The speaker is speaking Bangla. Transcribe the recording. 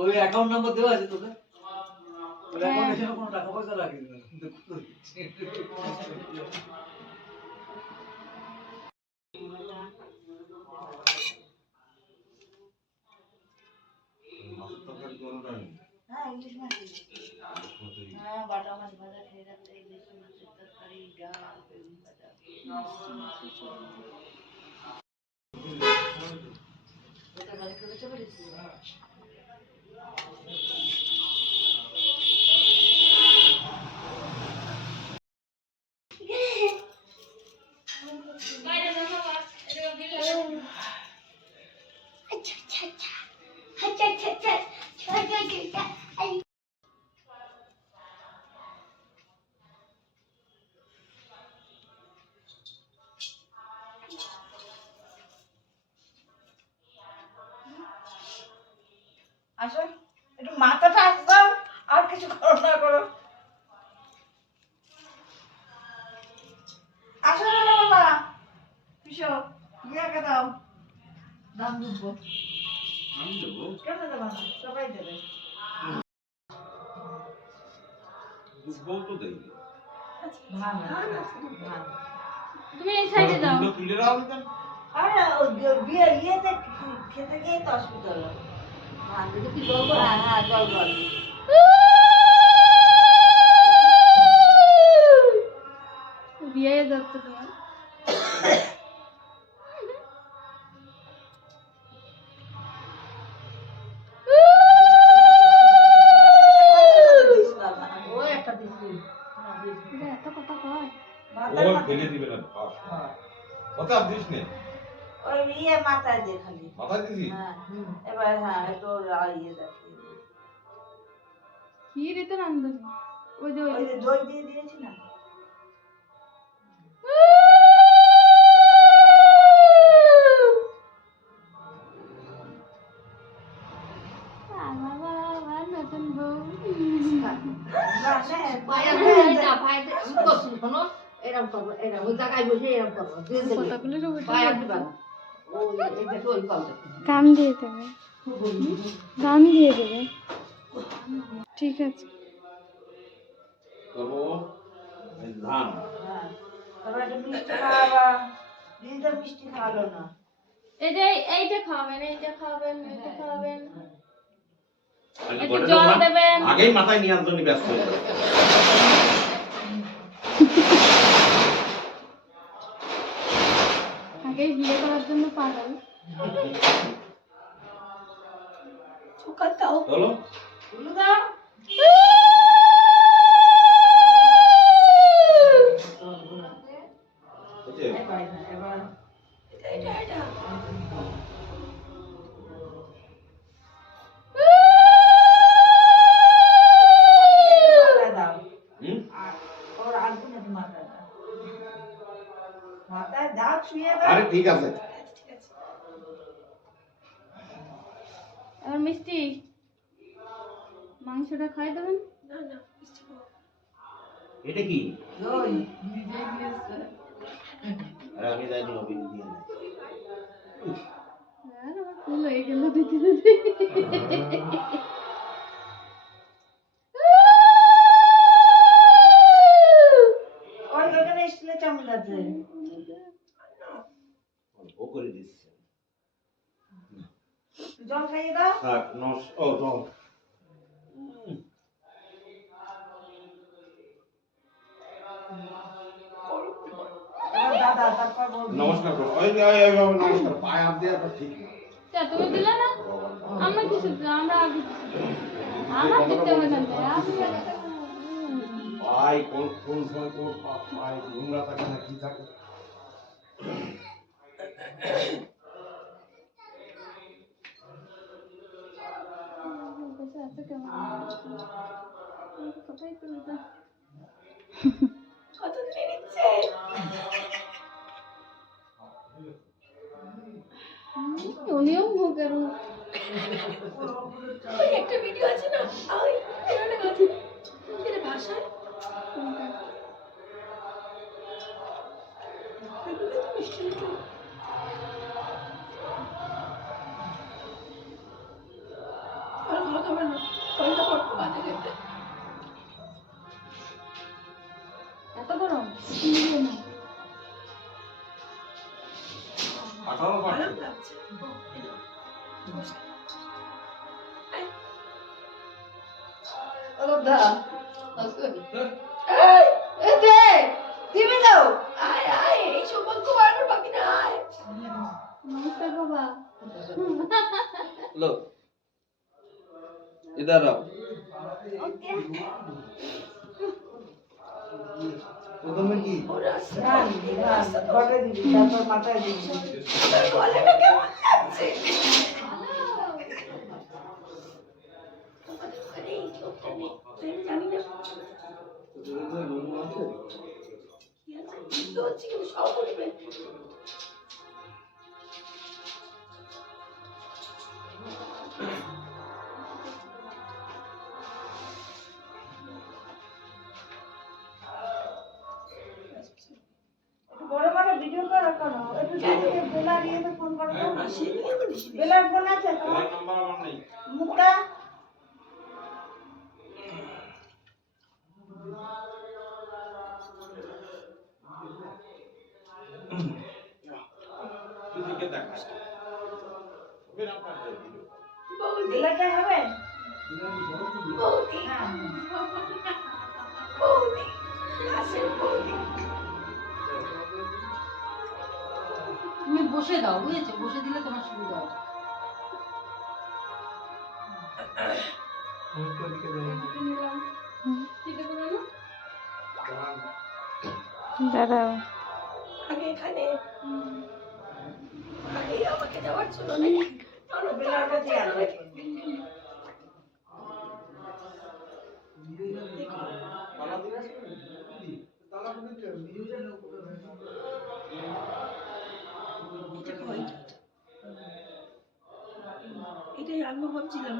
ওই অ্যাকাউন্ট নাম্বার দেওয়া আছে তোদের? ওই অ্যাকাউন্টে কোনো টাকা পয়সা রাখিনি না। হ্যাঁ ইলিশ মাছ। হ্যাঁ বাটা মাছ ভাজা খেয়ে যাচ্ছে, ইলিশ মাছের তরকারি, ডাল, বেগুন ভাজা। এটা মানে করেছে বলেছি। আসো একটু মাথাটা আসতাম, আর কিছু করো না করো। আসো না বাবা, কিসো ইয়াকে দাও, দাম দুব্বো। আমি দেবো। কেন দেবো না, সবাই দেবে। দুব্বো তো দেই। তুমি এই সাইডে যাও। তুলে দাও কেন? আরে বিয়ে ইয়েতে খেতে গিয়ে তো অসুবিধা হলো। হ্যাঁ যদি কি জল কর, হ্যাঁ জল কর। বিয়ে যাচ্ছে তোমার। ও একটা দিছি। এত কথা কয়। ও ফেলে দিবে না পাস। কথা দিস নে। ওই ইয়ে মাথায় দিয়ে খালি। মাথা দিছি? হ্যাঁ এবার হ্যাঁ একটু ইয়ে দেখিয়ে দিই। কি দিতে রান্ধবে? ওই যে ওই যে দই দিয়ে দিয়েছি না। নতুন বউ। কান দিয়ে দেবে, কান দিয়ে দেবে। ঠিক আছে। করবো ধান। হ্যাঁ তারপর একটু মিষ্টি খাওয়াবা। দিদিটা মিষ্টি খাওয়ালো না। এই যে এইটা খাবেন, এইটা খাবেন, এইটা খাবেন। আজকে একটু বড় জল না? দেবেন। আগেই মাথায় নিয়ে আসতে ব্যস্ত হয়ে যাবে। আগেই বিয়ে করার জন্য পাগল। সুকার দাও। চলো। উলু দাও। বুঝছে? এবার এটা দাও। হুম? ওর আগুন একটু মাথায় দাও। মাথায় দাও, ছুঁয়ে দাও। আরে ঠিক আছে। ঠিক আছে। এবার মিষ্টি মাংসটা খাই দেবেন। না না মিষ্টি খাও। এটা কি? দই নিজে দিয়েছে। আরে আমি জানি ওই দিয়ে না। আর আমার ফুল হয়ে গেল দিতে দিতে। ওই ওখানে স্টিলের চামচ আছে। ও করে দিচ্ছে। জল খাইয়ে দাও। আর নস ও জল। দাদা তারপর নমস্কার করো। ওই নমস্কার পায়ে হাত দিয়ে তো ঠিক না। তুমি দিলে না? আমরা কিছু আমরা আগে আমার দিতে হবে না। আমি পায়ে কোন কোন সময় কোন পায়ে নোংরা থাকে না কি থাকে। এত কেমন কোথায় তুমি তো কত দিনে নিচ্ছে। উনিও ভোগের। ওই একটা ভিডিও আছে না, ওই একটা গাছ এর ভাষায় দা এতে দিবি দাও আয় আয় এই সৌভাগ্য বাড়ানোর বাকি না আয় নমস্কার বাবা लो इधर आओ ওকে প্রথমে কি ওরা ঘটে দিবি তারপর মাথায় দিবি গলাটা কেমন লাগছে আমাদের ওখানে এই চোখটা নেই তুই জানি না তো হচ্ছে কিন্তু সব করবে বড় বড় ভিডিও করো করো একটু জানিয়ে বেলা নিয়ে তো ফোন করো বেলার ফোন আছে তোমার নাম্বার আমার নেই মুখটা বেলাটা হবে বৌদি বৌদি আসেন বৌদি তুমি বসে দাও বুঝেছো বসে দিলে তোমার সুবিধা হবে ঠিক আছে বলো দাঁড়াও আগে এখানে আগে আমাকে যাওয়ার জন্য নাকি চলো বেলার কাছে আনবে এটাই আমিও ভাবছিলাম